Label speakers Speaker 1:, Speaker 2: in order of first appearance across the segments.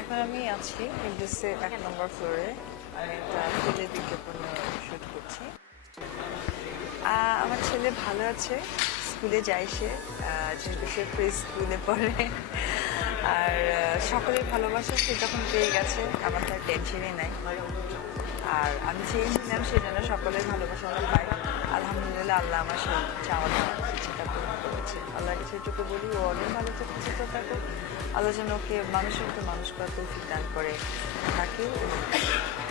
Speaker 1: এখন আমি আছি ইন্ডাসে এক নম্বর ফ্লোরে আমি একটা ফুলে বিজ্ঞাপন শুট করছি। আমার ছেলে ভালো আছে। স্কুলে যায় সে। যেহেতু সে প্রি স্কুলে পড়ে। আর সকলের ভালোবাসা সে যখন পেয়ে গেছে, আমার তার টেনশনই নাই। আর আমি চেয়েছিলাম সে যেন সকলের ভালোবাসা আমি আলহামদুলিল্লাহ আল্লাহ আমার সেই চাওয়াটা সেটা পূরণ করেছে। আল্লাহকে সেটুকু বলি, ও অনেক ভালো থেকে সুস্থ থাকুক আল্লাহ যেন ওকে মানুষের তো মানুষ করা তৌফিক দান করে থাকে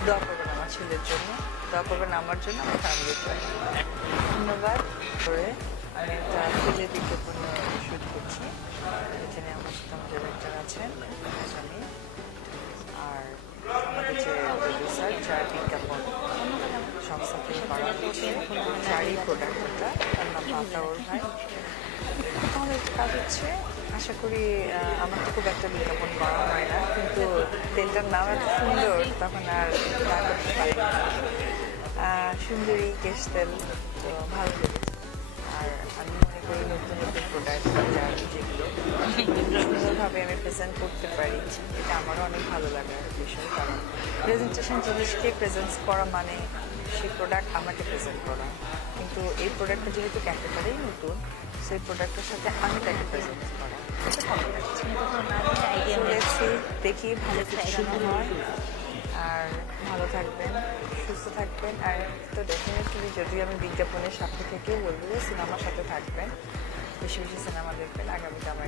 Speaker 1: দোয়া করবেন আমার ছেলের জন্য, দোয়া করবেন আমার জন্য, আমার ফ্যামিলির জন্য। ধন্যবাদ করে আমি একটা ফুলের বিজ্ঞাপন শুট করছি, এখানে আমার সাথে আমার ডিরেক্টর আছেন আর আমাদের যে প্রডিউসার যার প্রোডাক্টটা নাম পাতাওর ভাই আমাদের কাজ হচ্ছে আশা করি আমার তো খুব একটা বিজ্ঞাপন করা হয় না কিন্তু তেলটার নাম এত সুন্দর তখন আর তা করতে পারি না। সুন্দরী কেশ তেল তো ভালো লেগেছে আর আমি মনে করি নতুন নতুন প্রোডাক্ট সুন্দরভাবে আমি প্রেজেন্ট করতে পারি, এটা আমারও অনেক ভালো লাগার বিষয়, কারণ প্রেজেন্টেশন জিনিসকে প্রেজেন্ট করা মানে সেই প্রোডাক্ট আমাকে প্রেজেন্ট করা। কিন্তু এই প্রোডাক্টটা যেহেতু একেবারেই নতুন, সেই প্রোডাক্টের সাথে আমি তাকে প্রেজেন্ট করা। দেখি ভালো কিছু হয়। আর ভালো থাকবেন, সুস্থ থাকবেন। আর তো ডেফিনেটলি যদি আমি বিজ্ঞাপনের সাথে থেকেও বলব, সিনেমার সাথে থাকবেন, বেশি বেশি সিনেমা দেখবেন, আগামীতে আমার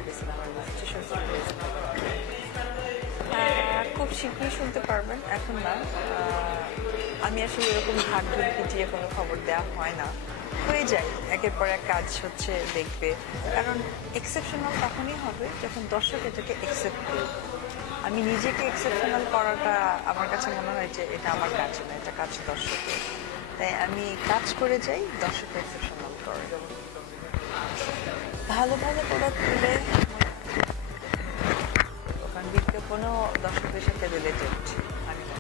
Speaker 1: শীঘ্রই শুনতে পারবেন, এখন না। আমি আসলে এরকম ভাগ পিটিয়ে কোনো খবর দেওয়া হয় না। হয়ে যায়, একের পর এক কাজ হচ্ছে দেখবে। কারণ এক্সেপশনাল তখনই হবে যখন দর্শক এটাকে একসেপ্ট করবে আমি নিজেকে এক্সেপশনাল করাটা আমার কাছে মনে হয় যে এটা আমার কাজ না, এটা কাজ দর্শকের। তাই আমি কাজ করে যাই দর্শক এক্সেপশনাল করে ভালো ভালো প্রোডাক্ট তুলে বিজ্ঞাপনও দর্শকদের সাথে রিলেটেড